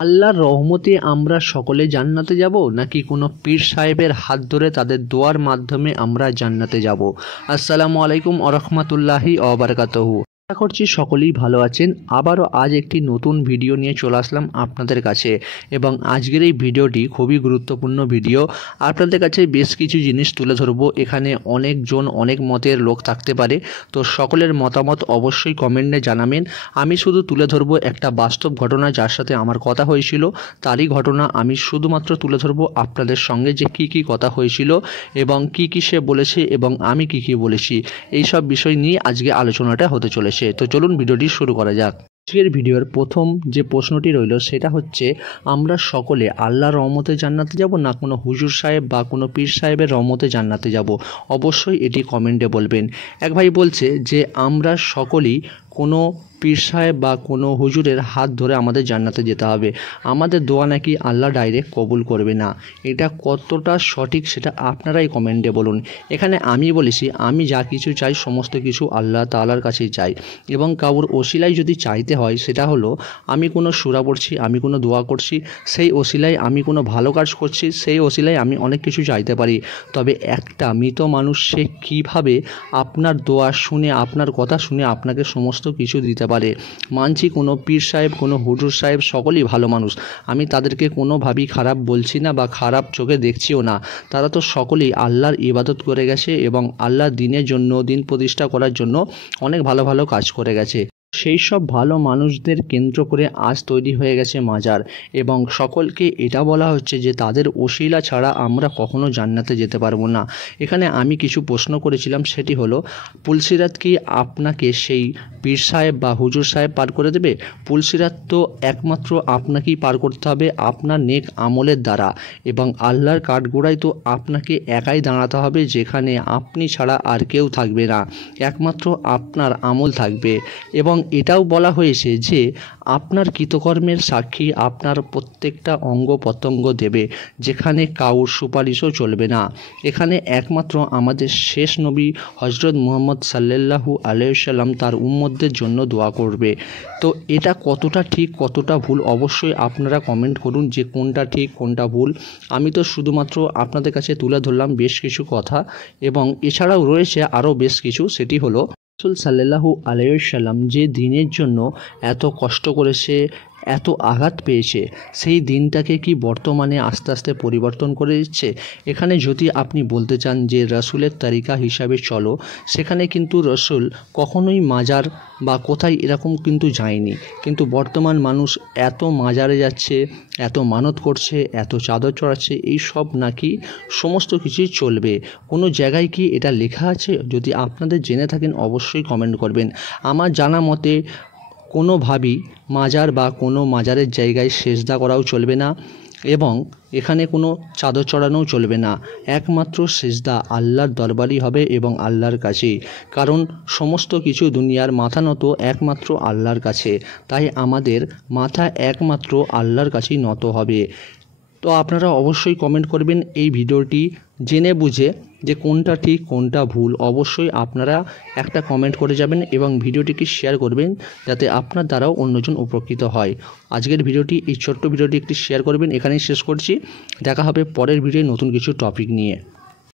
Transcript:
আল্লাহর রহমতে আমরা সকলে জান্নাতে যাব নাকি কোনো পীর সাহেবের হাত ধরে তাদের দোয়ার মাধ্যমে আমরা জান্নাতে যাব। আসসালামু আলাইকুম ওয়া রাহমাতুল্লাহি ওয়া বারাকাতুহু। আশা করছি সকলেই ভালো আছেন। আবারও আজ একটি নতুন ভিডিও নিয়ে চলে আসলাম আপনাদের কাছে এবং আজকের এই ভিডিওটি খুবই গুরুত্বপূর্ণ ভিডিও। আপনাদের কাছে বেশ কিছু জিনিস তুলে ধরবো। এখানে অনেকজন অনেক মতের লোক থাকতে পারে, তো সকলের মতামত অবশ্যই কমেন্টে জানাবেন। আমি শুধু তুলে ধরবো একটা বাস্তব ঘটনা, যার সাথে আমার কথা হয়েছিল তারই ঘটনা আমি শুধুমাত্র তুলে ধরবো আপনাদের সঙ্গে, যে কি কথা হয়েছিল এবং কি সে বলেছে এবং আমি কি বলেছি, এই সব বিষয় নিয়ে আজকে আলোচনাটা হতে চলেছে। তো চলুন ভিডিওটি শুরু করা যাক। আজকের ভিডিওর প্রথম যে প্রশ্নটি রইল সেটা হচ্ছে, আমরা সকলে আল্লাহর রহমতে জান্নাতে যাব না কোনো হুজুর সাহেব বা কোনো পীর সাহেবের রহমতে জান্নাতে যাব? অবশ্যই এটি কমেন্টে বলবেন। এক ভাই বলছে যে আমরা সকলেই কোনো পীর সাহেব বা কোনো হুজুরের হাত ধরে আমাদের জান্নাতে যেতে হবে, আমাদের দোয়া নাকি আল্লাহ ডাইরেক্ট কবুল করবে না। এটা কতটা সঠিক সেটা আপনারাই কমেন্টে বলুন। এখানে আমি বলেছি আমি যা কিছু চাই সমস্ত কিছু আল্লাহ তাআলার কাছেই চাই, এবং কাউর ওসিলায় যদি চাইতে হয় সেটা হলো আমি কোনো সূরা পড়ছি, আমি কোনো দোয়া করছি, সেই ওসিলায় আমি কোনো ভালো কাজ করছি, সেই ওসিলায় আমি অনেক কিছু চাইতে পারি। তবে একটা মৃত মানুষ সে কীভাবে আপনার দোয়া শুনে আপনার কথা শুনে আপনাকে সমস্ত কিছু দিতে পারে? মানছি কোনো পীর সাহেব কোনো হুজুর সাহেব সকলেই ভালো মানুষ, আমি তাদেরকে কোনোভাবেই খারাপ বলছি না বা খারাপ চোখে দেখছিও না। তারা তো সকলেই আল্লাহর ইবাদত করে গেছে এবং আল্লাহর দিনের জন্য, দিন প্রতিষ্ঠা করার জন্য অনেক ভালো ভালো কাজ করে গেছে। সেই সব ভালো মানুষদের কেন্দ্র করে আজ তৈরি হয়ে গেছে মাজার, এবং সকলকে এটা বলা হচ্ছে যে তাদের ওসিলা ছাড়া আমরা কখনো জান্নাতে যেতে পারবো না। এখানে আমি কিছু প্রশ্ন করেছিলাম, সেটি হলো পুলসিরাত কি আপনাকে সেই পীর সাহেব বা হুজুর সাহেব পার করে দেবে? পুলসিরাত তো একমাত্র আপনাকেই পার করতে হবে আপনার নেক আমলের দ্বারা, এবং আল্লাহর কাঠগোড়ায় তো আপনাকে একাই দাঁড়াতে হবে, যেখানে আপনি ছাড়া আর কেউ থাকবে না, একমাত্র আপনার আমল থাকবে। এবং এটাও বলা হয়েছে যে আপনার কৃতকর্মের সাক্ষী আপনার প্রত্যেকটা অঙ্গ প্রত্যঙ্গ দেবে, যেখানে কাউর সুপারিশও চলবে না। এখানে একমাত্র আমাদের শেষ নবী হজরত মুহাম্মদ সাল্লাল্লাহু আলাইহি ওয়াসাল্লাম তার উম্মতদের জন্য দোয়া করবে। তো এটা কতটা ঠিক কতটা ভুল অবশ্যই আপনারা কমেন্ট করুন যে কোনটা ঠিক কোনটা ভুল। আমি তো শুধুমাত্র আপনাদের কাছে তুলে ধরলাম বেশ কিছু কথা, এবং এছাড়াও রয়েছে আরও বেশ কিছু। সেটি হলো রাসূল সাল্লাল্লাহু আলাইহি ওয়াসাল্লাম যে দিনের জন্য এত কষ্ট করেছে, এত আঘাত পেয়েছে, সেই দিনটাকে কি বর্তমানে আস্তে আস্তে পরিবর্তন করে দিচ্ছে? এখানে যদি আপনি বলতে চান যে রসুলের তারিকা হিসাবে চলো, সেখানে কিন্তু রসুল কখনোই মাজার বা কোথায় এরকম কিন্তু যায়নি, কিন্তু বর্তমান মানুষ এত মাজারে যাচ্ছে, এত মানত করছে, এত চাদর চড়াচ্ছে, এই সব নাকি সমস্ত কিছুই চলবে। কোনো জায়গায় কি এটা লেখা আছে? যদি আপনাদের জেনে থাকেন অবশ্যই কমেন্ট করবেন। আমার জানা মতে কোনোভাবেই মাজার বা কোনো মাজারের জায়গায় সেজদা করাও চলবে না, এবং এখানে কোনো চাদর চড়ানোও চলবে না। একমাত্র সেজদা আল্লাহর দরবারই হবে এবং আল্লাহর কাছেই, কারণ সমস্ত কিছু দুনিয়ার মাথা নত একমাত্র আল্লাহর কাছে। তাই আমাদের মাথা একমাত্র আল্লাহর কাছেই নত হবে। তো আপনারা অবশ্যই কমেন্ট করবেন এই ভিডিওটি জেনে বুঝে যে কোনটা ঠিক কোনটা ভুল। অবশ্যই আপনারা একটা কমেন্ট করে যাবেন এবং ভিডিওটিকে শেয়ার করবেন, যাতে আপনার দ্বারাও অন্যজন উপকৃত হয়। আজকের ভিডিওটি, এই ছোট্ট ভিডিওটি একটি শেয়ার করবেন। এখানেই শেষ করছি, দেখা হবে পরের ভিডিওয় নতুন কিছু টপিক নিয়ে।